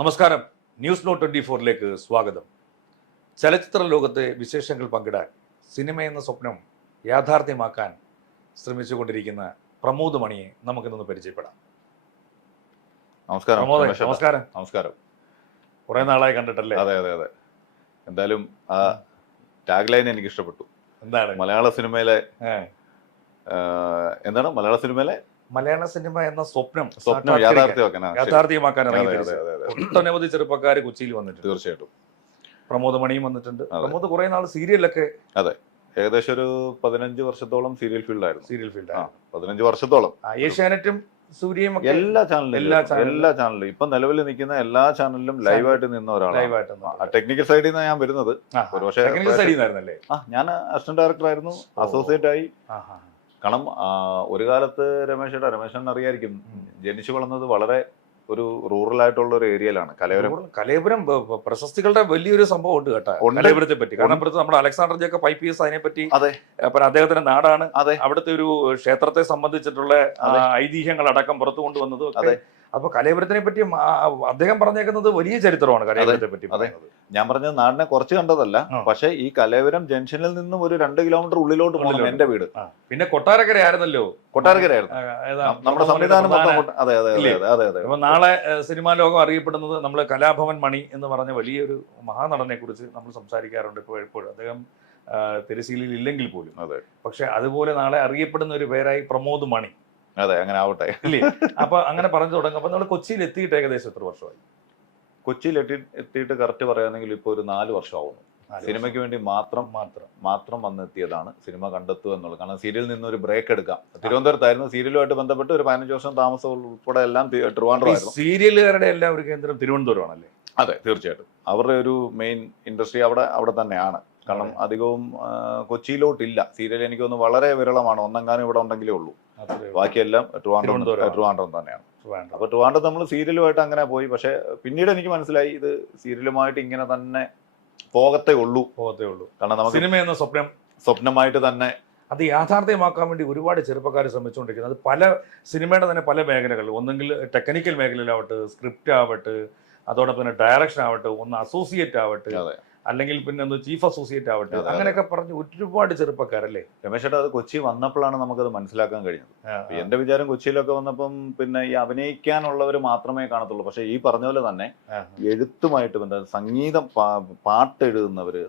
നമസ്കാരം. News no 24ലേക്ക് സ്വാഗതം. ചലച്ചിത്ര ലോകത്തെ വിശേഷങ്ങൾ പങ്കിടാൻ സിനിമ എന്ന സ്വപ്നം യാഥാർത്ഥ്യമാക്കാൻ ശ്രമിച്ചുകൊണ്ടിരിക്കുന്ന പ്രമോദ് മണിയെ നമുക്കിന്ന് പരിചയപ്പെടാം. നമസ്കാരം. നമസ്കാരം. നമസ്കാരം. കുറെ നാളായി കണ്ടിട്ടല്ലേ? അതെ അതെ അതെ. എന്തായാലും ആ ടാഗ് ലൈൻ എനിക്ക് ഇഷ്ടപ്പെട്ടു. എന്താണ് മലയാള സിനിമയിലെ എന്താണ് മലയാള സിനിമയിലെ മലയാള സിനിമ എന്ന സ്വപ്നം യാഥാർത്ഥ്യമാക്കാൻ ഒട്ടനവധി ചെറുപ്പക്കാർ കൊച്ചിയിൽ വന്നിട്ടുണ്ട്. തീർച്ചയായിട്ടും പ്രമോദ് മണിയും വന്നിട്ടുണ്ട്. പ്രമോദ് കുറെ നാൾ സീരിയലൊക്കെ അതെ ഏകദേശം ഒരു 15 വർഷത്തോളം സീരിയൽ ഫീൽഡായിരുന്നു. 15 വർഷത്തോളം ഏഷ്യാനെറ്റും സൂര്യയും എല്ലാ ചാനലിലും ഇപ്പൊ നിലവിൽ നിൽക്കുന്ന എല്ലാ ചാനലിലും ലൈവായിട്ട് നിന്ന ഒരാളാണ്. ടെക്നിക്കൽ സൈഡിൽ നിന്ന് ഞാൻ വരുന്നത്. ഒരുപക്ഷെ ഞാൻ അസിസ്റ്റന്റ് ഡയറക്ടർ ആയിരുന്നു, അസോസിയേറ്റ് ആയി. കാരണം ഒരു കാലത്ത് രമേശൻ അറിയായിരിക്കും, ജനിച്ചു വളർന്നത് വളരെ ഒരു റൂറൽ ആയിട്ടുള്ള ഒരു ഏരിയയിലാണ്. കലയപുരം പ്രശസ്തികളുടെ വലിയൊരു സംഭവം ഉണ്ട് കേട്ടോ കലയപുരത്തെ പറ്റി. കാരണം നമ്മുടെ അലക്സാണ്ടർ ജേക്കബ് IPS അതിനെപ്പറ്റി അദ്ദേഹത്തിന്റെ നാടാണ്. അവിടുത്തെ ഒരു ക്ഷേത്രത്തെ സംബന്ധിച്ചിട്ടുള്ള ഐതിഹ്യങ്ങൾ അടക്കം പുറത്തു കൊണ്ടുവന്നത്. അപ്പൊ കലയപുരത്തിനെ പറ്റി അദ്ദേഹം പറഞ്ഞേക്കുന്നത് വലിയ ചരിത്രമാണ് കലയപുരത്തെ പറ്റി. ഞാൻ പറഞ്ഞത് നാടിനെ കുറച്ച് കണ്ടതല്ല, പക്ഷെ ഈ കലയപുരം ജംഗ്ഷനിൽ നിന്നും ഒരു 2 കിലോമീറ്റർ ഉള്ളിലോട്ട് പോകണം എന്റെ വീട്. പിന്നെ കൊട്ടാരക്കര ആയിരുന്നല്ലോ. നമ്മുടെ സംവിധാനം. അതെ അതെ അതെ അതെ. അപ്പൊ നാളെ സിനിമാ ലോകം അറിയപ്പെടുന്നത് നമ്മൾ കലാഭവൻ മണി എന്ന് പറഞ്ഞ വലിയൊരു മഹാനടനെ കുറിച്ച് നമ്മൾ സംസാരിക്കാറുണ്ട് എപ്പോഴും. അദ്ദേഹം തിരശ്ശീലയിൽ ഇല്ലെങ്കിൽ പോലും. അതെ. പക്ഷെ അതുപോലെ നാളെ അറിയപ്പെടുന്ന ഒരു പേരായി പ്രമോദ് മണി. അതെ, അങ്ങനെ ആവട്ടെ. ഇല്ലേ? അപ്പൊ അങ്ങനെ പറഞ്ഞു തുടങ്ങും. അപ്പൊ നമ്മൾ കൊച്ചിയിൽ എത്തിയിട്ട് ഏകദേശം എത്ര വർഷമായി? കൊച്ചിയിൽ എത്തിയിട്ട് കറക്റ്റ് പറയുകയാണെങ്കിൽ ഇപ്പൊ ഒരു 4 വർഷമാവുന്നു. സിനിമയ്ക്ക് വേണ്ടി മാത്രം വന്നെത്തിയതാണ് സിനിമ കണ്ടെത്തുക എന്നുള്ളത്. കാരണം സീരിയലിൽ നിന്ന് ഒരു ബ്രേക്ക് എടുക്കാം. തിരുവനന്തപുരത്തായിരുന്നു. സീരിയലുമായിട്ട് ബന്ധപ്പെട്ട് ഒരു 15 വർഷം താമസം ഉൾപ്പെടെ എല്ലാം ട്രിവാൻഡ്രമായിരുന്നു. സീരിയലുകാരുടെ എല്ലാം ഒരു കേന്ദ്രം തിരുവനന്തപുരമാണല്ലേ? അതെ, തീർച്ചയായിട്ടും. അവരുടെ ഒരു മെയിൻ ഇൻഡസ്ട്രി അവിടെ തന്നെയാണ്. കാരണം അധികവും കൊച്ചിയിലോട്ടില്ല സീരിയൽ. എനിക്കൊന്ന് വളരെ വിരളമാണ്. ഒന്നെങ്കാനും ഇവിടെ ഉണ്ടെങ്കിലേ ഉള്ളൂ. ബാക്കിയെല്ലാം ട്രിവാൻഡ്രം തന്നെയാണ്. അപ്പൊ ട്രിവാൻഡ്രം നമ്മൾ സീരിയലുമായിട്ട് അങ്ങനെ പോയി. പക്ഷെ പിന്നീട് എനിക്ക് മനസ്സിലായി ഇത് സീരിയലുമായിട്ട് ഇങ്ങനെ തന്നെ പോകത്തേ ഉള്ളൂ. കാരണം നമുക്ക് സിനിമ എന്ന സ്വപ്നമായിട്ട് തന്നെ അത് യാഥാർത്ഥ്യമാക്കാൻ വേണ്ടി ഒരുപാട് ചെറുപ്പക്കാർ ശ്രമിച്ചുകൊണ്ടിരിക്കുന്നത്. അത് പല സിനിമയുടെ തന്നെ പല മേഖലകളിൽ, ഒന്നെങ്കിൽ ടെക്നിക്കൽ മേഖലയിലാവട്ടെ, സ്ക്രിപ്റ്റ് ആവട്ടെ, അതോടൊപ്പം തന്നെ ഡയറക്ഷൻ ആവട്ടെ, ഒന്ന് അസോസിയേറ്റ് ആവട്ടെ, അല്ലെങ്കിൽ പിന്നെ ഒന്ന് ചീഫ് അസോസിയേറ്റ് ആവട്ടെ, അങ്ങനെയൊക്കെ പറഞ്ഞ് ഒരുപാട് ചെറുപ്പക്കാരല്ലേ. രമേശേട്ടാ, അത് കൊച്ചി വന്നപ്പോഴാണ് നമുക്കത് മനസ്സിലാക്കാൻ കഴിഞ്ഞത്. എന്റെ വിചാരം കൊച്ചിയിലൊക്കെ വന്നപ്പം പിന്നെ ഈ അഭിനയിക്കാനുള്ളവർ മാത്രമേ കാണത്തുള്ളൂ. പക്ഷെ ഈ പറഞ്ഞ പോലെ തന്നെ എഴുത്തുമായിട്ട് ബന്ധം, സംഗീതം, പാട്ട് എഴുതുന്നവര്,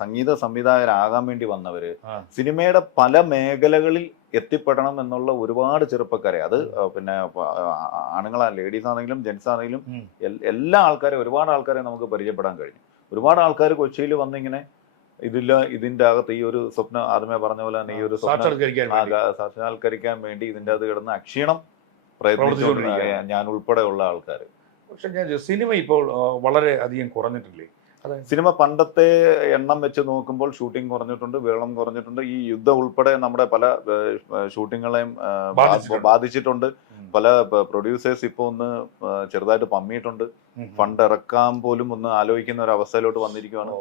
സംഗീത സംവിധായകരാകാൻ വേണ്ടി വന്നവര്, സിനിമയുടെ പല മേഖലകളിൽ എത്തിപ്പെടണം എന്നുള്ള ഒരുപാട് ചെറുപ്പക്കാരെ, അത് പിന്നെ ആണുങ്ങളാ, ലേഡീസ് ആണെങ്കിലും ജെന്റ്സ് ആണെങ്കിലും എല്ലാ ആൾക്കാരെ, ഒരുപാട് ആൾക്കാരെ നമുക്ക് പരിചയപ്പെടാൻ കഴിഞ്ഞു. ഒരുപാട് ആൾക്കാർ കൊച്ചിയിൽ വന്നിങ്ങനെ ഇതിന്റെ അകത്ത് ഈ ഒരു സ്വപ്നം, ആദ്യമേ പറഞ്ഞ പോലെ തന്നെ ഈ ഒരു സാക്ഷാത്കരിക്കാൻ വേണ്ടി ഇതിന്റെ അകത്ത് കിടന്ന് അക്ഷീണം പ്രയത്നിച്ചുകൊണ്ടിരിക്കുക, ഞാൻ ഉൾപ്പെടെയുള്ള ആൾക്കാർ. പക്ഷെ സിനിമ ഇപ്പോൾ വളരെ അധികം കുറഞ്ഞിട്ടില്ലേ? സിനിമ പണ്ടത്തെ എണ്ണം വെച്ച് നോക്കുമ്പോൾ ഷൂട്ടിംഗ് കുറഞ്ഞിട്ടുണ്ട്, വിരളം കുറഞ്ഞിട്ടുണ്ട്. ഈ യുദ്ധം ഉൾപ്പെടെ നമ്മുടെ പല ഷൂട്ടിങ്ങുകളെയും ബാധിച്ചിട്ടുണ്ട്. പല പ്രൊഡ്യൂസേഴ്സ് ഇപ്പൊ ഒന്ന് ചെറുതായിട്ട് പമ്മിയിട്ടുണ്ട്. ഫണ്ട് ഇറക്കാൻ പോലും ഒന്ന് ആലോചിക്കുന്ന ഒരു അവസ്ഥയിലോട്ട് വന്നിരിക്കുകയാണ്.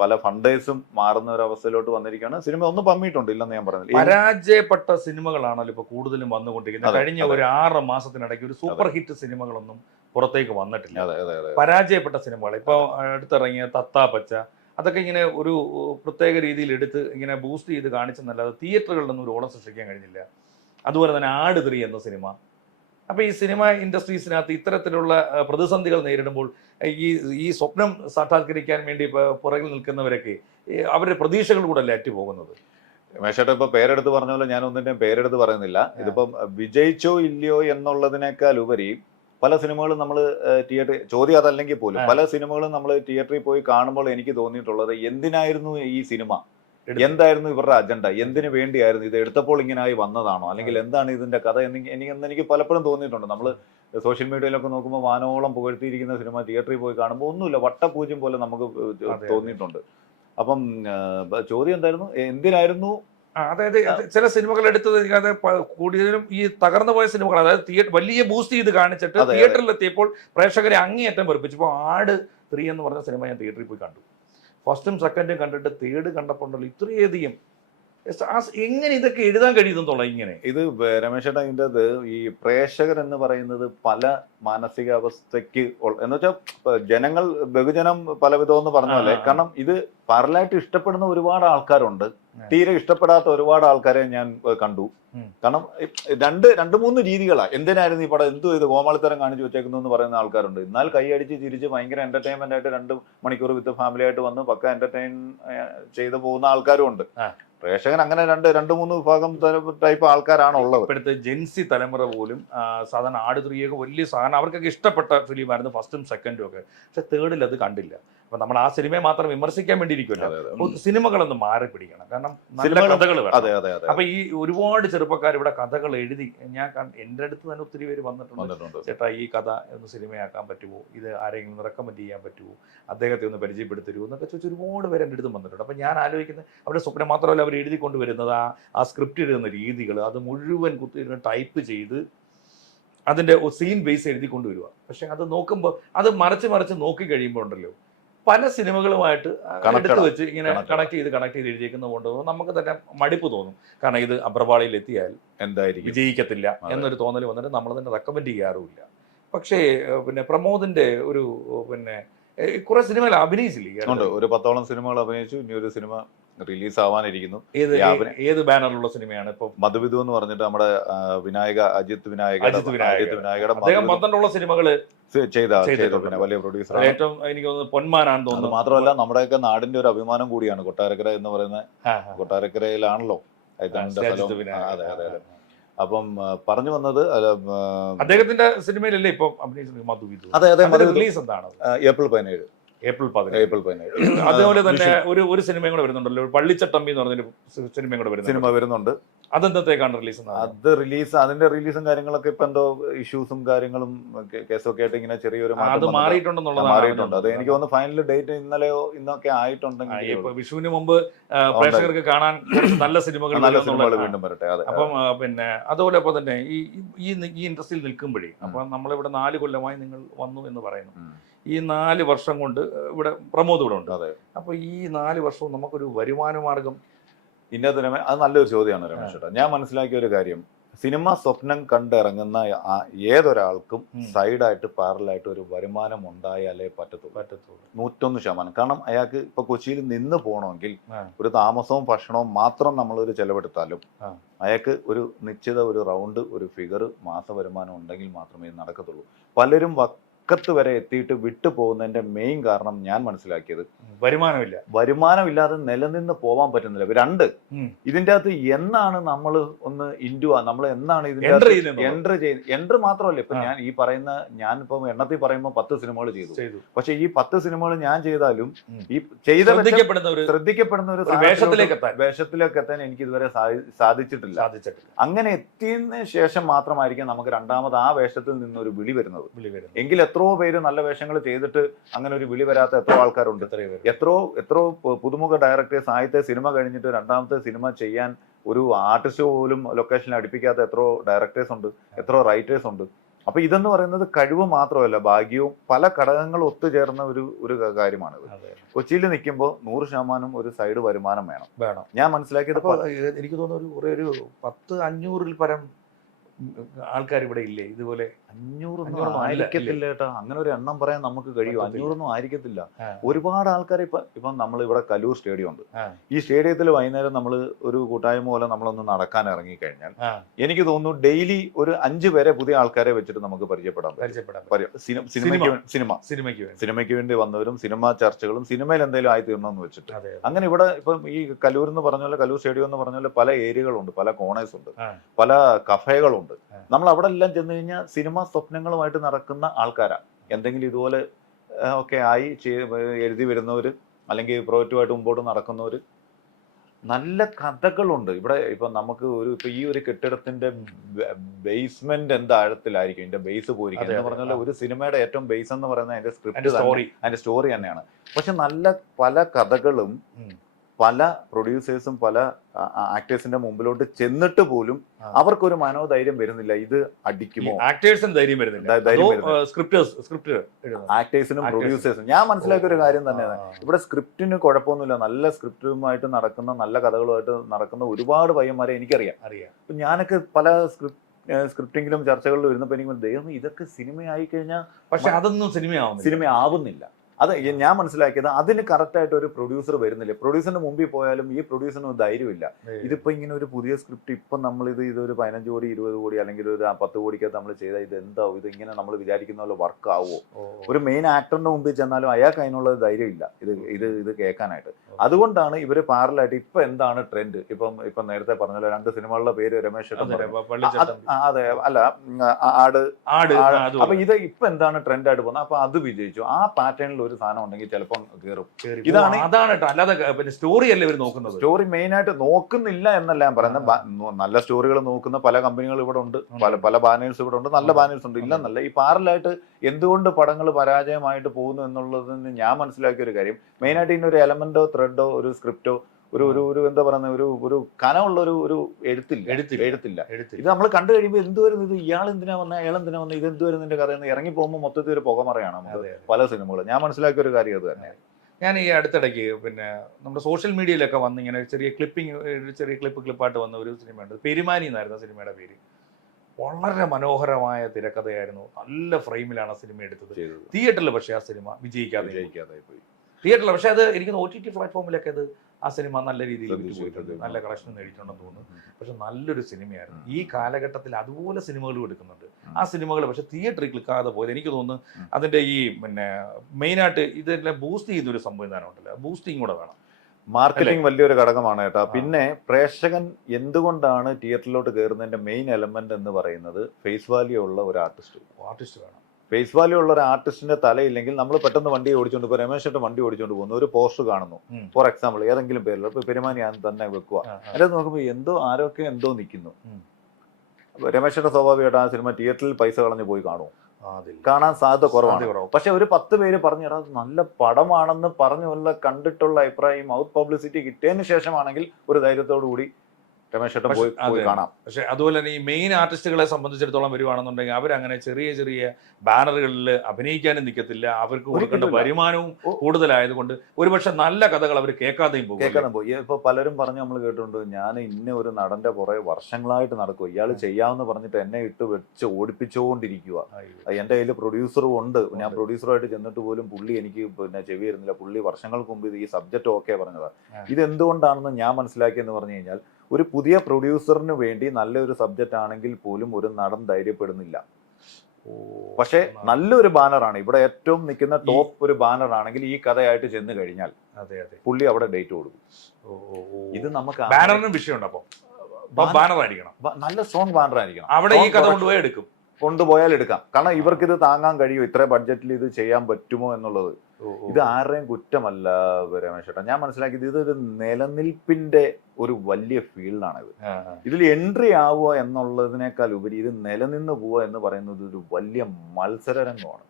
പല ഫണ്ടേഴ്സും മാറുന്ന ഒരു അവസ്ഥയിലോട്ട് വന്നിരിക്കുകയാണ്. സിനിമ ഒന്ന് പമ്മിയിട്ടുണ്ട്, ഇല്ലെന്ന് ഞാൻ പറഞ്ഞില്ല. പരാജയപ്പെട്ട സിനിമകളാണല്ലോ ഇപ്പൊ കൂടുതലും വന്നുകൊണ്ടിരിക്കുന്നത്. കഴിഞ്ഞ ഒരു 6 മാസത്തിനിടയ്ക്ക് ഒരു സൂപ്പർ ഹിറ്റ് സിനിമകളൊന്നും പുറത്തേക്ക് വന്നിട്ടില്ല. പരാജയപ്പെട്ട സിനിമകൾ ഇപ്പൊ അടുത്തിറങ്ങിയ തത്താപ്പച്ച, അതൊക്കെ ഇങ്ങനെ ഒരു പ്രത്യേക രീതിയിൽ എടുത്ത് ഇങ്ങനെ ബൂസ്റ്റ് ചെയ്ത് കാണിച്ചെന്നല്ലാതെ തിയേറ്ററുകളിലൊന്നും ഒരു ഓളം സൃഷ്ടിക്കാൻ കഴിഞ്ഞില്ല. അതുപോലെ തന്നെ ആട് 3 എന്ന സിനിമ. അപ്പൊ ഈ സിനിമ ഇൻഡസ്ട്രീസിനകത്ത് ഇത്തരത്തിലുള്ള പ്രതിസന്ധികൾ നേരിടുമ്പോൾ ഈ സ്വപ്നം സാക്ഷാത്കരിക്കാൻ വേണ്ടി പുറകിൽ നിൽക്കുന്നവരൊക്കെ അവരുടെ പ്രതീക്ഷകൾ കൂടെ അല്ലേ അറ്റുപോകുന്നത്? രമേശേട്ടാ, ഇപ്പൊ പേരെടുത്ത് പറഞ്ഞ പോലെ ഞാൻ ഒന്നിന്റെയും പേരെടുത്ത് പറയുന്നില്ല. ഇതിപ്പം വിജയിച്ചോ ഇല്ലയോ എന്നുള്ളതിനേക്കാൾ ഉപരി പല സിനിമകളും നമ്മൾ ചോദ്യം അതല്ലെങ്കിൽ പോലും പല സിനിമകളും നമ്മൾ തിയേറ്ററിൽ പോയി കാണുമ്പോൾ എനിക്ക് തോന്നിയിട്ടുള്ളത്, എന്തിനായിരുന്നു ഈ സിനിമ, എന്തായിരുന്നു ഇവരുടെ അജണ്ട, എന്തിനു വേണ്ടിയായിരുന്നു ഇത്, എടുത്തപ്പോൾ ഇങ്ങനായി വന്നതാണോ, അല്ലെങ്കിൽ എന്താണ് ഇതിന്റെ കഥ എനിക്ക് പലപ്പോഴും തോന്നിയിട്ടുണ്ട്. നമ്മൾ സോഷ്യൽ മീഡിയയിലൊക്കെ നോക്കുമ്പോൾ വാനോളം പുകഴ്ത്തിയിരിക്കുന്ന സിനിമ തിയേറ്ററിൽ പോയി കാണുമ്പോൾ ഒന്നുമില്ല, വട്ടപൂജ്യം പോലെ നമുക്ക് തോന്നിയിട്ടുണ്ട്. അപ്പം ചോദ്യം എന്തായിരുന്നു, എന്തിനായിരുന്നു? അതായത് ചില സിനിമകൾ എടുത്തത് കൂടുതലും ഈ തകർന്നു പോയ സിനിമകൾ, അതായത് വലിയ ബൂസ്റ്റ് ചെയ്ത് കാണിച്ചിട്ട് തിയേറ്ററിൽ എത്തിയപ്പോൾ പ്രേക്ഷകരെ അങ്ങേയറ്റം വെറുപ്പിച്ചു. ഇപ്പോൾ ആട് 3 എന്ന് പറഞ്ഞ സിനിമ ഞാൻ തിയേറ്ററിൽ പോയി കണ്ടു. ഫസ്റ്റും സെക്കൻഡും കണ്ടിട്ട് തേർഡ് കണ്ടപ്പോണ്ടല്ലോ ഇത്രയധികം എങ്ങനെ ഇതൊക്കെ എഴുതാൻ കഴിയുന്നുള്ള ഇങ്ങനെ. ഇത് രമേശേട്ടാ, ഇതിൻ്റെ ഈ പ്രേക്ഷകർ എന്ന് പറയുന്നത് പല മാനസികാവസ്ഥയ്ക്ക് എന്ന് വെച്ചാൽ ജനങ്ങൾ ബഹുജനം പലവിധം എന്ന് പറഞ്ഞല്ലേ. കാരണം ഇത് പാരലായിട്ട് ഇഷ്ടപ്പെടുന്ന ഒരുപാട് ആൾക്കാരുണ്ട്, തീരെ ഇഷ്ടപ്പെടാത്ത ഒരുപാട് ആൾക്കാരെ ഞാൻ കണ്ടു. കാരണം രണ്ട് മൂന്ന് രീതികളാണ്. എന്തിനായിരുന്നു ഈ പടം, എന്തു ഇത് കോമാളിത്തരം കാണിച്ചു വെച്ചേക്കുന്നു എന്ന് പറയുന്ന ആൾക്കാരുണ്ട്. എന്നാൽ കൈയടിച്ച് ചിരിച്ച് ഭയങ്കര എന്റർടൈൻമെന്റ് ആയിട്ട് 2 മണിക്കൂർ വിത്ത് ഫാമിലി ആയിട്ട് വന്ന് പക്ക എന്റർടൈൻ ചെയ്ത് പോകുന്ന ആൾക്കാരും ഉണ്ട്. പ്രേക്ഷകൻ അങ്ങനെ രണ്ട് മൂന്ന് വിഭാഗം ടൈപ്പ് ആൾക്കാരാണ് ഉള്ളത്. ഇപ്പോഴത്തെ ജെൻസി തലമുറ പോലും സാധാരണ ആടുത്രിയൊക്കെ വലിയ സാധനം, അവർക്കൊക്കെ ഇഷ്ടപ്പെട്ട ഫിലിമായിരുന്നു ഫസ്റ്റും സെക്കൻഡും ഒക്കെ. പക്ഷെ തേർഡിൽ അത് കണ്ടില്ല. അപ്പൊ നമ്മൾ ആ സിനിമയെ മാത്രം വിമർശിക്കാൻ വേണ്ടിയിരിക്കുമല്ലോ. സിനിമകളൊന്ന് മാറി പിടിക്കണം, കാരണം നല്ല കഥകൾ വേണം. അപ്പൊ ഈ ഒരുപാട് ചെറുപ്പക്കാർ ഇവിടെ കഥകൾ എഴുതി, ഞാൻ എൻ്റെ അടുത്ത് തന്നെ ഒത്തിരി പേര് വന്നിട്ടുണ്ട്. ചേട്ടാ ഈ കഥ ഒന്ന് സിനിമയാക്കാൻ പറ്റുമോ, ഇത് ആരെങ്കിലും റെക്കമെൻഡ് ചെയ്യാൻ പറ്റുമോ, അദ്ദേഹത്തെ ഒന്ന് പരിചയപ്പെടുത്തരുമോ എന്നൊക്കെ ചോദിച്ച് ഒരുപാട് പേര് എൻ്റെ അടുത്ത് വന്നിട്ടുണ്ട്. അപ്പൊ ഞാൻ ആലോചിക്കുന്നത് അവരുടെ സ്വപ്നം മാത്രമല്ല, അവർ എഴുതി കൊണ്ടുവരുന്നത് ആ സ്ക്രിപ്റ്റ് എഴുതുന്ന രീതികൾ, അത് മുഴുവൻ കുത്തി ടൈപ്പ് ചെയ്ത് അതിന്റെ സീൻ ബേസ് എഴുതി കൊണ്ടുവരിക. പക്ഷെ അത് നോക്കുമ്പോൾ അത് മറിച്ച് നോക്കി കഴിയുമ്പോൾ ഉണ്ടല്ലോ, പല സിനിമകളുമായിട്ട് എടുത്ത് വെച്ച് ഇങ്ങനെ കണക്ട് ചെയ്ത് എഴുതിയേക്കുന്നത് കൊണ്ട് നമുക്ക് തന്നെ മടുപ്പ് തോന്നും. കാരണം ഇത് അബ്രപാളിയിൽ എത്തിയാൽ എന്തായിരിക്കും, വിജയിക്കത്തില്ല എന്നൊരു തോന്നൽ വന്നിട്ട് നമ്മൾ തന്നെ റെക്കമെൻഡ് ചെയ്യാറുമില്ല. പക്ഷേ പിന്നെ പ്രമോദിന്റെ ഒരു കുറെ സിനിമകൾ അഭിനയിച്ചില്ലേ, ഒരു 10ഓളം സിനിമകൾ അഭിനയിച്ചു. ഇനി ഒരു സിനിമ റിലീസ് ആവാനിരിക്കുന്നു. ഏത് ബാനറിലുള്ള സിനിമയാണ് ഇപ്പൊ? മധുവിധു എന്ന് പറഞ്ഞിട്ട് നമ്മുടെ അജിത് വിനായകയുടെ അദ്ദേഹം 12 സിനിമകള് ചെയ്ത വലിയ പ്രൊഡ്യൂസർ. ഏറ്റവും എനിക്ക് തോന്നുന്നത് പൊന്മാനാണെന്ന് തോന്നുന്നു. മാത്രമല്ല നമ്മുടെയൊക്കെ നാടിന്റെ ഒരു അഭിമാനം കൂടിയാണ് കൊട്ടാരക്കര എന്ന് പറയുന്ന. കൊട്ടാരക്കരയിലാണല്ലോ അതെ. അപ്പം പറഞ്ഞു വന്നത് അദ്ദേഹത്തിന്റെ സിനിമയിലല്ലേ ഇപ്പൊ അഭിനയിച്ചത് മധുവിധു? അതെ. റിലീസ് എന്താണ്? ഏപ്രിൽ 17. അതേപോലെ തന്നെ ഒരു സിനിമയും കൂടെ വരുന്നുണ്ടല്ലോ, പള്ളിച്ചട്ടമ്പി എന്ന് പറഞ്ഞൊരു സിനിമയും കൂടെ സിനിമ വരുന്നുണ്ട്. അതെന്തത്തേക്കാണ് റിലീസ്? അതിന്റെ റിലീസും കാര്യങ്ങളൊക്കെ ഇപ്പൊ എന്തോ ഇഷ്യൂസും കാര്യങ്ങളും കേസൊക്കെ ആയിട്ട് ഇങ്ങനെ ചെറിയൊരു മാറിയിട്ടുണ്ട്. അത് എനിക്ക് തോന്നുന്നു ഫൈനൽ ഡേറ്റ് ഇന്നലെയോ ഇന്നൊക്കെ ആയിട്ടുണ്ടെങ്കിൽ വിഷുവിന് മുമ്പ് പ്രേക്ഷകർക്ക് കാണാൻ നല്ല സിനിമകൾ വീണ്ടും വരട്ടെ. അപ്പം അതോടൊപ്പം തന്നെ ഈ ഇൻഡസ്ട്രിയിൽ നിൽക്കുമ്പോഴേ, അപ്പൊ നമ്മളിവിടെ 4 കൊല്ലമായി നിങ്ങൾ വന്നു എന്ന് പറയുന്നു. ഈ 4 വർഷം കൊണ്ട് ഇവിടെ പ്രമോദ് ഇവിടെ ഉണ്ട്. അപ്പൊ ഈ 4 വർഷവും നമുക്കൊരു വരുമാന മാർഗം ഇന്നത്തെ അത് നല്ലൊരു ചോദ്യമാണ് രമേശ് ചേട്ടാ. ഞാൻ മനസ്സിലാക്കിയ ഒരു കാര്യം, സിനിമ സ്വപ്നം കണ്ടിറങ്ങുന്ന ഏതൊരാൾക്കും സൈഡായിട്ട് പാരലായിട്ട് ഒരു വരുമാനം ഉണ്ടായാലേ പറ്റത്തുള്ളൂ. 101%. കാരണം അയാൾക്ക് ഇപ്പൊ കൊച്ചിയിൽ നിന്ന് പോകണമെങ്കിൽ ഒരു താമസവും ഭക്ഷണവും മാത്രം നമ്മളൊരു ചെലവെടുത്താലും അയാൾക്ക് ഒരു നിശ്ചിത ഒരു റൗണ്ട് ഒരു ഫിഗർ മാസ വരുമാനം ഉണ്ടെങ്കിൽ മാത്രമേ ഇത് നടക്കത്തുള്ളൂ. പലരും വക്കത്ത് വരെ എത്തിയിട്ട് വിട്ടു പോകുന്നതിന്റെ മെയിൻ കാരണം ഞാൻ മനസ്സിലാക്കിയത് വരുമാനമില്ലാതെ നിലനിന്ന് പോവാൻ പറ്റുന്നില്ല. 2, ഇതിന്റെ അകത്ത് എന്നാണ് നമ്മൾ ഒന്ന് നമ്മൾ എന്നാണ് ഇതിന്റെ എൻട്രി മാത്രമല്ല. ഇപ്പൊ ഞാൻ ഈ പറയുന്ന ഞാനിപ്പോ എണ്ണത്തിൽ പറയുമ്പോൾ 10 സിനിമകൾ ചെയ്തു. പക്ഷെ ഈ 10 സിനിമകൾ ഞാൻ ചെയ്താലും ഈ ശ്രദ്ധിക്കപ്പെടുന്ന ഒരു വേഷത്തിലേക്ക് എത്താൻ എനിക്ക് ഇതുവരെ സാധിച്ചിട്ടില്ല. അങ്ങനെ എത്തിയതിന് ശേഷം മാത്രമായിരിക്കും നമുക്ക് രണ്ടാമത് ആ വേഷത്തിൽ നിന്നൊരു വിളി വരുന്നത്. എങ്കിൽ എത്രയോ പേര് നല്ല വേഷങ്ങൾ ചെയ്തിട്ട് അങ്ങനെ ഒരു വിളി വരാത്ത എത്രയോ ആൾക്കാരുണ്ട്. എത്രയോ പുതുമുഖ ഡയറക്ടേഴ്സ് ആദ്യത്തെ സിനിമ കഴിഞ്ഞിട്ട് രണ്ടാമത്തെ സിനിമ ചെയ്യാൻ ഒരു ആർട്ടിസ്റ്റ് പോലും ലൊക്കേഷനിൽ അടുപ്പിക്കാത്ത എത്രയോ ഡയറക്ടേഴ്സ് ഉണ്ട്, എത്രയോ റൈറ്റേഴ്സ് ഉണ്ട്. അപ്പൊ ഇതെന്ന് പറയുന്നത് കഴിവ് മാത്രമല്ല, ഭാഗ്യവും പല ഘടകങ്ങളും ഒത്തുചേർന്ന ഒരു കാര്യമാണിത്. കൊച്ചിയിൽ നിൽക്കുമ്പോൾ 100% ഒരു സൈഡ് വരുമാനം വേണം. ഞാൻ മനസ്സിലാക്കിയത് എനിക്ക് തോന്നുന്നു ഒരു 10-500-ൽ പരം ആൾക്കാർ ഇവിടെ ഇല്ലേ ഇതുപോലെ? 500 ആയിരിക്കത്തില്ല കേട്ടോ, അങ്ങനെ ഒരു എണ്ണം പറയാൻ നമുക്ക് കഴിയും. 500 ആയിരിക്കത്തില്ല. ഒരുപാട് ആൾക്കാർ ഇപ്പം നമ്മൾ ഇവിടെ കലൂർ സ്റ്റേഡിയം ഉണ്ട്. ഈ സ്റ്റേഡിയത്തിൽ വൈകുന്നേരം നമ്മൾ ഒരു കൂട്ടായ്മ പോലെ നമ്മളൊന്ന് നടക്കാൻ ഇറങ്ങിക്കഴിഞ്ഞാൽ എനിക്ക് തോന്നുന്നു ഡെയിലി ഒരു 5 പേരെ പുതിയ ആൾക്കാരെ വെച്ചിട്ട് നമുക്ക് പരിചയപ്പെടാം. സിനിമയ്ക്ക് വേണ്ടി വന്നവരും സിനിമ ചർച്ചകളും സിനിമയിൽ എന്തെങ്കിലും ആയി തീർന്നെന്ന് വെച്ചിട്ട് അങ്ങനെ ഇവിടെ ഇപ്പം ഈ കലൂർ എന്ന് പറഞ്ഞ പോലെ, കലൂർ സ്റ്റേഡിയം എന്ന് പറഞ്ഞ പോലെ പല ഏരിയകളുണ്ട്, പല കോണേഴ്സ് ഉണ്ട്, പല കഫേകളുണ്ട്. നമ്മൾ അവിടെ എല്ലാം ചെന്ന് കഴിഞ്ഞാൽ സിനിമ സ്വപ്നങ്ങളുമായിട്ട് നടക്കുന്ന ആൾക്കാരാണ്. എന്തെങ്കിലും ഇതുപോലെ ഒക്കെ ആയി എഴുതി വരുന്നവർ അല്ലെങ്കിൽ പ്രോജക്റ്റുമായിട്ട് മുമ്പോട്ട് നടക്കുന്നവർ. നല്ല കഥകളുണ്ട് ഇവിടെ. ഇപ്പൊ നമുക്ക് ഇപ്പൊ ഈ ഒരു കെട്ടിടത്തിന്റെ ബേസ്മെന്റ് എന്ത് ആഴത്തിലായിരിക്കും, ഇതിന്റെ ബേസ് പോയിരിക്കും എന്ന് പറഞ്ഞാൽ ഒരു സിനിമയുടെ ഏറ്റവും ബേസ് എന്ന് പറയുന്നത് അതിന്റെ സ്ക്രിപ്റ്റ്, അതിന്റെ സ്റ്റോറി തന്നെയാണ്. പക്ഷെ നല്ല പല കഥകളും പല പ്രൊഡ്യൂസേഴ്സും പല ആക്ടേഴ്സിന്റെ മുമ്പിലോട്ട് ചെന്നിട്ട് പോലും അവർക്കൊരു മനോധൈര്യം വരുന്നില്ല. ഇത് അടിക്കുമോ? ആക്ടേഴ്സിനും ധൈര്യം വരുന്നില്ല. ആക്ടേഴ്സിനും പ്രൊഡ്യൂസേഴ്സും. ഞാൻ മനസ്സിലാക്കിയ ഒരു കാര്യം തന്നെയാണ്, ഇവിടെ സ്ക്രിപ്റ്റിന് കുഴപ്പമൊന്നുമില്ല. നല്ല സ്ക്രിപ്റ്റുമായിട്ട് നടക്കുന്ന, നല്ല കഥകളുമായിട്ട് നടക്കുന്ന ഒരുപാട് പയ്യന്മാരെ എനിക്കറിയാം. അപ്പൊ ഞാനൊക്കെ പല സ്ക്രിപ്റ്റിങ്ങിലും ചർച്ചകളിലും വരുന്നപ്പോൾ എനിക്ക് ദൈവം ഇതൊക്കെ സിനിമയായി കഴിഞ്ഞാൽ പക്ഷെ അതൊന്നും സിനിമയാവുന്നില്ല. അത് ഞാൻ മനസ്സിലാക്കിയത് അതിന് കറക്റ്റായിട്ട് ഒരു പ്രൊഡ്യൂസർ വരുന്നില്ല. പ്രൊഡ്യൂസറിന് മുമ്പിൽ പോയാലും ഈ പ്രൊഡ്യൂസറിന് ധൈര്യമില്ല. ഇതിപ്പോ ഇങ്ങനെ ഒരു പുതിയ സ്ക്രിപ്റ്റ് ഇപ്പം നമ്മൾ ഇതൊരു 15 കോടി 20 കോടി അല്ലെങ്കിൽ ഒരു 10 കോടിക്കകത്ത് നമ്മൾ ചെയ്താൽ ഇത് എന്താവും, ഇത് ഇങ്ങനെ നമ്മൾ വിചാരിക്കുന്ന പോലെ വർക്ക് ആവുമോ? ഒരു മെയിൻ ആക്ടറിന്റെ മുമ്പിൽ ചെന്നാലും അയാൾക്ക് അതിനുള്ള ധൈര്യമില്ല ഇത് കേൾക്കാനായിട്ട്. അതുകൊണ്ടാണ് ഇവര് പാരലായിട്ട് ഇപ്പൊ എന്താണ് ട്രെൻഡ്, ഇപ്പം നേരത്തെ പറഞ്ഞല്ലോ 2 സിനിമകളുടെ പേര് രമേശ് അതെ അല്ല ആട്. അപ്പൊ ഇത് ഇപ്പൊ എന്താണ് ട്രെൻഡ് ആയിട്ട് പോകുന്നത്? അപ്പൊ അത് വിജയിച്ചു. ആ പാറ്റേണിൽ ഒരു സാധനം ഉണ്ടെങ്കിൽ ചിലപ്പം കയറും. അതാണ് അല്ലാതെ സ്റ്റോറി അല്ലേ ഇവർ നോക്കുന്നത്. സ്റ്റോറി മെയിൻ ആയിട്ട് നോക്കുന്നില്ല എന്നല്ല ഞാൻ പറയുന്നത്. നല്ല സ്റ്റോറികൾ നോക്കുന്ന പല കമ്പനികൾ ഇവിടെ ഉണ്ട്, പല ബാനേഴ്സ് ഇവിടെ ഉണ്ട്, നല്ല ബാനേഴ്സ് ഉണ്ട്, ഇല്ലെന്നല്ല. ഈ പാരലായിട്ട് എന്തുകൊണ്ട് പടങ്ങൾ പരാജയമായിട്ട് പോകുന്നു എന്നുള്ളതിന് ഞാൻ മനസ്സിലാക്കിയ ഒരു കാര്യം, മെയിനായിട്ട് ഇതിനൊരു എലമെന്റോ ത്രെഡോ ഒരു സ്ക്രിപ്റ്റോ ഒരു എന്താ പറയുന്ന ഒരു കനമുള്ള ഒരു എഴുത്തില്ല. ഇത് നമ്മൾ കണ്ടു കഴിയുമ്പോൾ എന്തുവരുന്നു, ഇത് ഇയാൾ എന്തിനാ വന്ന, അയാൾ എന്തിനാ വന്ന, ഇത് എന്തുവരുന്നു ഇതിന്റെ കഥ എന്ന് ഇറങ്ങി പോകുമ്പോൾ മൊത്തത്തിൽ ഒരു പുകമറയാണ് നമുക്ക് പല സിനിമകളും. ഞാൻ മനസ്സിലാക്കിയ ഒരു കാര്യം അത് തന്നെ. ഞാൻ ഈ അടുത്തിടയ്ക്ക് പിന്നെ നമ്മുടെ സോഷ്യൽ മീഡിയയിലൊക്കെ വന്ന് ഇങ്ങനെ ചെറിയ ക്ലിപ്പായിട്ട് വന്ന ഒരു സിനിമയുണ്ട്, പെരുമാനി എന്നായിരുന്നു സിനിമയുടെ പേര്. വളരെ മനോഹരമായ തിരക്കഥയായിരുന്നു, നല്ല ഫ്രെയിമിലാണ് ആ സിനിമ എടുത്തത്. തിയേറ്ററിൽ പക്ഷേ ആ സിനിമ വിജയിക്കാതെ പോയി. തിയേറ്ററിൽ പക്ഷേ അത് എനിക്ക് OTT പ്ലാറ്റ്ഫോമിലൊക്കെ അത് ആ സിനിമ നല്ല രീതിയിൽ പോയിട്ടുണ്ട്, നല്ല കളക്ഷൻ നേടിയിട്ടുണ്ടെന്ന് തോന്നുന്നു. പക്ഷെ നല്ലൊരു സിനിമയായിരുന്നു. ഈ കാലഘട്ടത്തിൽ അതുപോലെ സിനിമകളും എടുക്കുന്നുണ്ട്. ആ സിനിമകൾ പക്ഷെ തിയേറ്ററിൽ ക്ലിക്കാതെ പോയത് എനിക്ക് തോന്നുന്നു അതിന്റെ ഈ പിന്നെ മെയിനായിട്ട് ഇതെല്ലാം ബൂസ്റ്റ് ചെയ്യുന്ന ഒരു സംവിധാനം ഉണ്ടല്ലോ, ബൂസ്റ്റിംഗ് കൂടെ വേണം. മാർക്കറ്റിംഗ് വലിയൊരു ഘടകമാണ് കേട്ടോ. പിന്നെ പ്രേക്ഷകൻ എന്തുകൊണ്ടാണ് തിയേറ്ററിലോട്ട് കയറുന്നതിന്റെ മെയിൻ എലമെന്റ് എന്ന് പറയുന്നത് ഫേസ് വാല്യൂ ഉള്ള ഒരു ആർട്ടിസ്റ്റ് വേണം. ഫേസ് വാല്യൂ ഉള്ള ഒരു ആർട്ടിസ്റ്റിന്റെ തലയില്ലെങ്കിൽ നമ്മൾ പെട്ടെന്ന് വണ്ടി ഓടിച്ചുകൊണ്ട്, ഇപ്പോൾ രമേശ് ചേട്ടൻ വണ്ടി ഓടിച്ചുകൊണ്ട് പോകുന്നു, ഒരു പോസ്റ്റർ കാണുന്നു ഫോർ എക്സാമ്പിൾ ഏതെങ്കിലും പേരിൽ, ഇപ്പൊ പെരുമാനി തന്നെ വെക്കുക, അതിനകത്ത് നോക്കുമ്പോൾ ആരൊക്കെ എന്തോ നിൽക്കുന്നു. രമേശ് ചേട്ടൻ സ്വാഭാവികമായിട്ട് ആ സിനിമ തിയേറ്ററിൽ പൈസ കളഞ്ഞ് പോയി കാണുമോ? കാണാൻ സാധ്യത കുറവാണ്. പക്ഷെ ഒരു 10 പേര് പറഞ്ഞു നല്ല പടമാണെന്ന് പറഞ്ഞുള്ള കണ്ടിട്ടുള്ള അഭിപ്രായം മൗത്ത് പബ്ലിസിറ്റി കിട്ടിയതിന് ശേഷമാണെങ്കിൽ ഒരു ധൈര്യത്തോടു കൂടി രമേശേട്ടൻ പോയി കാണാം. പക്ഷെ അതുപോലെ തന്നെ ഈ മെയിൻ ആർട്ടിസ്റ്റുകളെ സംബന്ധിച്ചിടത്തോളം വരുവാണെന്നുണ്ടെങ്കിൽ അവരങ്ങനെ ചെറിയ ബാനറുകളിൽ അഭിനയിക്കാനും നിൽക്കത്തില്ല. അവർക്ക് കൊടുക്കേണ്ട വരുമാനവും കൂടുതലായതുകൊണ്ട് ഒരുപക്ഷെ നല്ല കഥകൾ അവർ കേൾക്കാതെയും പോകും. ഇപ്പൊ പലരും പറഞ്ഞു നമ്മൾ കേട്ടിട്ടുണ്ട്, ഞാൻ ഇന്ന ഒരു നടന്റെ പുറകെ വർഷങ്ങളായിട്ട് നടക്കും, ഇയാൾ ചെയ്യാമെന്ന് പറഞ്ഞിട്ട് എന്നെ ഇട്ട് വെച്ച് ഓടിപ്പിച്ചുകൊണ്ടിരിക്കുക, എന്റെ കയ്യിൽ പ്രൊഡ്യൂസറും ഉണ്ട്, ഞാൻ പ്രൊഡ്യൂസറുമായിട്ട് ചെന്നിട്ട് പോലും പുള്ളി എനിക്ക് പിന്നെ ചെവി വരുന്നില്ല, പുള്ളി വർഷങ്ങൾക്ക് മുമ്പ് ഈ സബ്ജക്റ്റ് ഓക്കെ പറഞ്ഞതാണ്. ഇതെന്തുകൊണ്ടാണെന്ന് ഞാൻ മനസ്സിലാക്കിയെന്ന് പറഞ്ഞു കഴിഞ്ഞാൽ, ഒരു പുതിയ പ്രൊഡ്യൂസറിന് വേണ്ടി നല്ലൊരു സബ്ജക്റ്റ് ആണെങ്കിൽ പോലും ഒരു നടൻ ധൈര്യപ്പെടുന്നില്ല. പക്ഷെ നല്ലൊരു ബാനറാണ്, ഇവിടെ ഏറ്റവും നിൽക്കുന്ന ടോപ്പ് ഒരു ബാനർ ആണെങ്കിൽ ഈ കഥയായിട്ട് ചെന്ന് കഴിഞ്ഞാൽ പുള്ളി അവിടെ ഡേറ്റ് കൊടുക്കും. ഇത് നമുക്ക് ബാനറിനും വിഷയമുണ്ട്. അപ്പൊ ബാനർ ആയിരിക്കണം, നല്ല സ്ട്രോങ് ബാനർ ആയിരിക്കണം. അവിടെ ഈ കഥ കൊണ്ടുപോയാൽ എടുക്കാം. കാരണം ഇവർക്ക് ഇത് താങ്ങാൻ കഴിയും, ഇത്ര ബഡ്ജറ്റിൽ ഇത് ചെയ്യാൻ പറ്റുമോ എന്നുള്ളത്. ഇത് ആരുടെയും കുറ്റമല്ല രമേശ് ചേട്ടാ. ഞാൻ മനസ്സിലാക്കിയത് ഇതൊരു നിലനിൽപ്പിന്റെ ഒരു വലിയ ഫീൽഡാണിത്. ഇതിൽ എൻട്രി ആവുക എന്നുള്ളതിനേക്കാൾ ഉപരി ഇത് നിലനിന്ന് പോവുക എന്ന് പറയുന്നത് ഒരു വലിയ മത്സരരംഗമാണ്.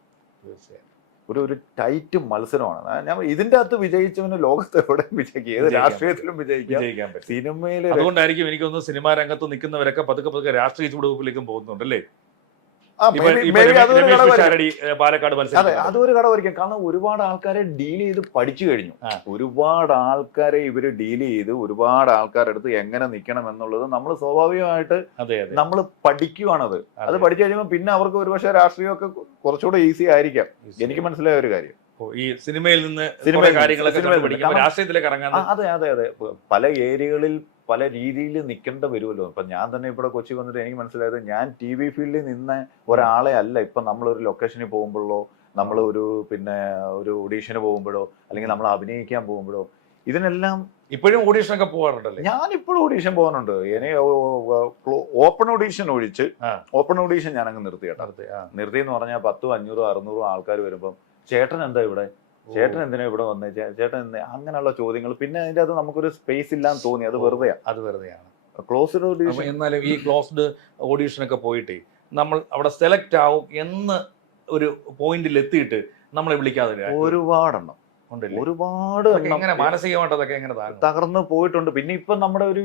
ഒരു ടൈറ്റ് മത്സരമാണ്. ഞാൻ ഇതിന്റെ അകത്ത് വിജയിച്ചവന് ലോകത്ത് എവിടെയും വിജയിക്കും, ഏത് രാഷ്ട്രീയത്തിലും വിജയിക്കാം. സിനിമയിൽ അതുകൊണ്ടായിരിക്കും എനിക്കൊന്ന് സിനിമാ രംഗത്ത് നിൽക്കുന്നവരൊക്കെ പതുക്കെ രാഷ്ട്രീയ ചുവടുവെപ്പിലേക്കും പോകുന്നുണ്ടല്ലേ. പാലക്കാട് അതൊരു ഘടകമായിരിക്കും. കാരണം ഒരുപാട് ആൾക്കാരെ ഡീൽ ചെയ്ത് പഠിച്ചു കഴിഞ്ഞു, ഒരുപാട് ആൾക്കാരെ ഇവര് ഡീൽ ചെയ്ത് ഒരുപാട് ആൾക്കാരുടെ അടുത്ത് എങ്ങനെ നിൽക്കണം എന്നുള്ളത് നമ്മൾ സ്വാഭാവികമായിട്ട് നമ്മൾ പഠിക്കുവാണത്. അത് പഠിച്ചു കഴിയുമ്പോൾ പിന്നെ അവർക്ക് ഒരുപക്ഷെ രാഷ്ട്രീയമൊക്കെ കുറച്ചുകൂടെ ഈസി ആയിരിക്കാം. എനിക്ക് മനസ്സിലായ ഒരു കാര്യം, ഈ സിനിമയിൽ നിന്ന് രാഷ്ട്രീയത്തിലേക്ക് ഇറങ്ങാൻ അതെ പല ഏരിയകളിൽ പല രീതിയിൽ നിൽക്കേണ്ട വരുമല്ലോ. ഇപ്പൊ ഞാൻ തന്നെ ഇവിടെ കൊച്ചി വന്നിട്ട് എനിക്ക് മനസ്സിലായത്, ഞാൻ TV ഫീൽഡിൽ നിന്ന ഒരാളെ അല്ല ഇപ്പൊ നമ്മളൊരു ലൊക്കേഷനിൽ പോകുമ്പോഴോ, നമ്മൾ ഒരു ഓഡീഷന് പോകുമ്പോഴോ, അല്ലെങ്കിൽ നമ്മൾ അഭിനയിക്കാൻ പോകുമ്പോഴോ, ഇതിനെല്ലാം ഇപ്പോഴും ഓഡീഷനൊക്കെ പോകാറുണ്ടല്ലേ? ഞാൻ ഇപ്പോഴും ഓഡീഷൻ പോകുന്നുണ്ട്. ഓപ്പൺ ഓഡീഷൻ ഒഴിച്ച് ഓപ്പൺ ഓഡീഷൻ ഞാൻ അങ്ങ് നിർത്തി എന്ന് പറഞ്ഞാൽ 10, 500, 600 ആൾക്കാർ വരുമ്പം ചേട്ടൻ എന്താ ഇവിടെ, ചേട്ടൻ എന്തിനാ ഇവിടെ വന്നേ, ചേട്ടൻ അങ്ങനെയുള്ള ചോദ്യങ്ങൾ. പിന്നെ അതിന്റെ അത് നമുക്കൊരു സ്പേസ് ഇല്ലാന്ന് തോന്നി. അത് വെറുതെയാണ്. Closed audition. എന്നാലും ഈ ക്ലോസ്ഡ് ഓഡീഷനൊക്കെ പോയിട്ട് നമ്മൾ അവിടെ സെലക്ട് ആവും എന്ന് ഒരു പോയിന്റിൽ എത്തിയിട്ട് നമ്മളെ വിളിക്കാതെ ഒരുപാടെണ്ണം മാനസികമായിട്ടൊക്കെ തകർന്ന് പോയിട്ടുണ്ട്. പിന്നെ ഇപ്പൊ നമ്മുടെ ഒരു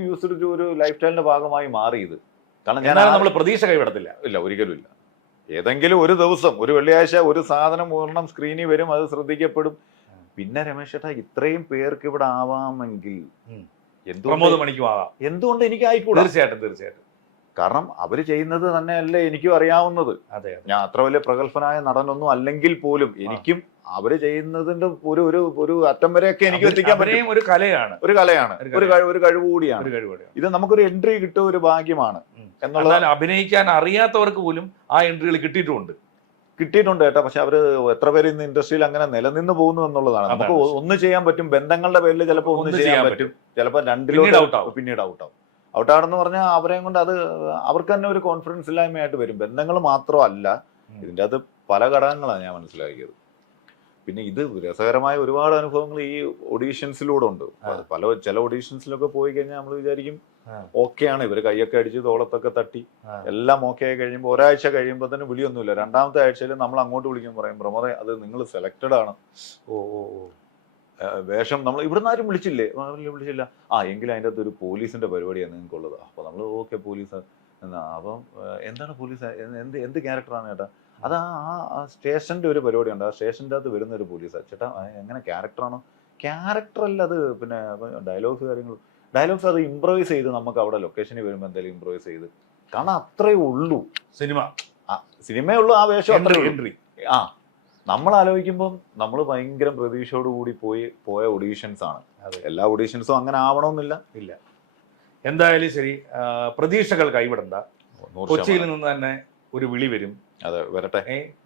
ഒരു ലൈഫ് സ്റ്റൈലിന്റെ ഭാഗമായി മാറി ഇത്. കാരണം നമ്മൾ പ്രതീക്ഷ കൈവിടത്തില്ല. ഇല്ല, ഒരിക്കലും ഇല്ല. ഏതെങ്കിലും ഒരു ദിവസം ഒരു വെള്ളിയാഴ്ച ഒരു സാധനം ഒരെണ്ണം സ്ക്രീനിൽ വരും, അത് ശ്രദ്ധിക്കപ്പെടും. പിന്നെ രമേശ് ചേട്ടാ ഇത്രയും പേർക്ക് ഇവിടെ ആവാമെങ്കിൽ എന്തുകൊണ്ട് എനിക്ക് ആയിക്കൂടാ? തീർച്ചയായിട്ടും. കാരണം അവർ ചെയ്യുന്നത് തന്നെയല്ലേ എനിക്കും അറിയാവുന്നത്. അതെ ഞാൻ അത്ര വലിയ പ്രഗത്ഭനായ നടനൊന്നും അല്ലെങ്കിൽ പോലും എനിക്കും അവര് ചെയ്യുന്നതിന്റെ ഒരു ഒരു ഒരു അറ്റം വരെയൊക്കെ എനിക്ക് എത്തിക്കാൻ പറ്റും. ഒരു കലയാണ്, ഒരു കഴിവ് കൂടിയാണ്. ഇത് നമുക്കൊരു എൻട്രി കിട്ടുക ഒരു ഭാഗ്യമാണ് എന്നുള്ളത്. അഭിനയിക്കാൻ അറിയാത്തവർക്ക് പോലും ആ എൻട്രികൾ കിട്ടിയിട്ടുണ്ട് കേട്ടോ. പക്ഷെ അവര് എത്ര പേര് ഇന്ന് ഇൻഡസ്ട്രിയിൽ അങ്ങനെ നിലനിന്ന് പോകുന്നു എന്നുള്ളതാണ്. നമുക്ക് ഒന്ന് ചെയ്യാൻ പറ്റും, ബന്ധങ്ങളുടെ പേരിൽ ചിലപ്പോൾ ഒന്ന് ചെയ്യാൻ പറ്റും, ചിലപ്പോൾ രണ്ടിലോട്ട് പിന്നീട് ഔട്ടാണെന്ന് പറഞ്ഞാൽ അവരെയും കൊണ്ട് അത് അവർക്ക് തന്നെ ഒരു കോൺഫിഡൻസ് ഇല്ലായ്മയായിട്ട് വരും. ബന്ധങ്ങൾ മാത്രമല്ല, ഇതിൻ്റെ അകത്ത് പല ഘടകങ്ങളാണ് ഞാൻ മനസ്സിലാക്കിയത്. പിന്നെ ഇത് രസകരമായ ഒരുപാട് അനുഭവങ്ങൾ ഈ ഓഡീഷൻസിലൂടെ ഉണ്ട്. ചില ഓഡീഷൻസിലൊക്കെ പോയി കഴിഞ്ഞാൽ നമ്മൾ വിചാരിക്കും ഓക്കെയാണ്, ഇവര് കൈയൊക്കെ അടിച്ച് തോളത്തൊക്കെ തട്ടി എല്ലാം ഓക്കെ ആയി കഴിയുമ്പോൾ ഒരാഴ്ച കഴിയുമ്പോൾ തന്നെ വിളിയൊന്നുമില്ല. രണ്ടാമത്തെ ആഴ്ചയിൽ നമ്മൾ അങ്ങോട്ട് വിളിക്കും, പറയും പ്രമോദേ അത് നിങ്ങൾ സെലക്റ്റഡ് ആണ്, വേഷം നമ്മൾ ഇവിടുന്ന് ആരും വിളിച്ചില്ലേ? വിളിച്ചില്ല. എങ്കിൽ അതിൻ്റെ അകത്ത് ഒരു പോലീസിന്റെ പരിപാടിയാണ് നിങ്ങൾക്കുള്ളത്. അപ്പൊ നമ്മൾ ഓക്കെ പോലീസ് എന്നാ. അപ്പം എന്താണ് പോലീസ്, എന്ത് ക്യാരക്ടറാണ് ചേട്ടാ? അത് ആ സ്റ്റേഷന്റെ ഒരു പരിപാടിയുണ്ട്, ആ സ്റ്റേഷൻ്റെ അകത്ത് വരുന്ന ഒരു പോലീസാണ് ചേട്ടാ. എങ്ങനെ ക്യാരക്ടറാണോ? ക്യാരക്ടറല്ല അത്, പിന്നെ ഡയലോഗ്സ് അത് ഇംപ്രവൈസ് ചെയ്ത് നമുക്ക് അവിടെ ലൊക്കേഷനിൽ വരുമ്പോൾ എന്തെങ്കിലും ഇംപ്രവൈസ് ചെയ്ത്, കാരണം അത്രേ ഉള്ളൂ സിനിമയേ ഉള്ളൂ, ആ വേഷം എൻട്രി. നമ്മൾ ആലോചിക്കുമ്പം നമ്മൾ ഭയങ്കര പ്രതീക്ഷയോട് കൂടി പോയ ഓഡീഷൻസ് ആണ്. എല്ലാ ഓഡീഷൻസും അങ്ങനെ ആവണമെന്നില്ല. ഇല്ല, എന്തായാലും ശരി, പ്രതീക്ഷകൾ കൈവിടണ്ട. കൊച്ചിയിൽ നിന്ന് തന്നെ ഒരു വിളി വരും, അതെ വരട്ടെ,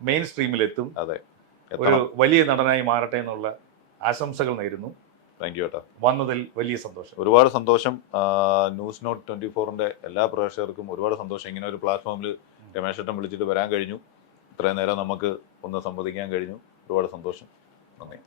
മെയിൻ സ്ട്രീമിലെത്തും, അതെ ഒരു വലിയ നടനായി മാറട്ടെ എന്നുള്ള ആശംസകൾ നേരുന്നു. താങ്ക് യു ഏട്ടാ, വന്നതിൽ വലിയ സന്തോഷം, ഒരുപാട് സന്തോഷം. ന്യൂസ് നോട്ട് 24ന്റെ എല്ലാ പ്രേക്ഷകർക്കും ഒരുപാട് സന്തോഷം. ഇങ്ങനെ ഒരു പ്ലാറ്റ്ഫോമിൽ രമേശ് ഏട്ടൻ വിളിച്ചിട്ട് വരാൻ കഴിഞ്ഞു, ഇത്രയും നേരം നമുക്ക് ഒന്ന് സംവദിക്കാൻ കഴിഞ്ഞു. ഒരുപാട് സന്തോഷം, നന്ദി.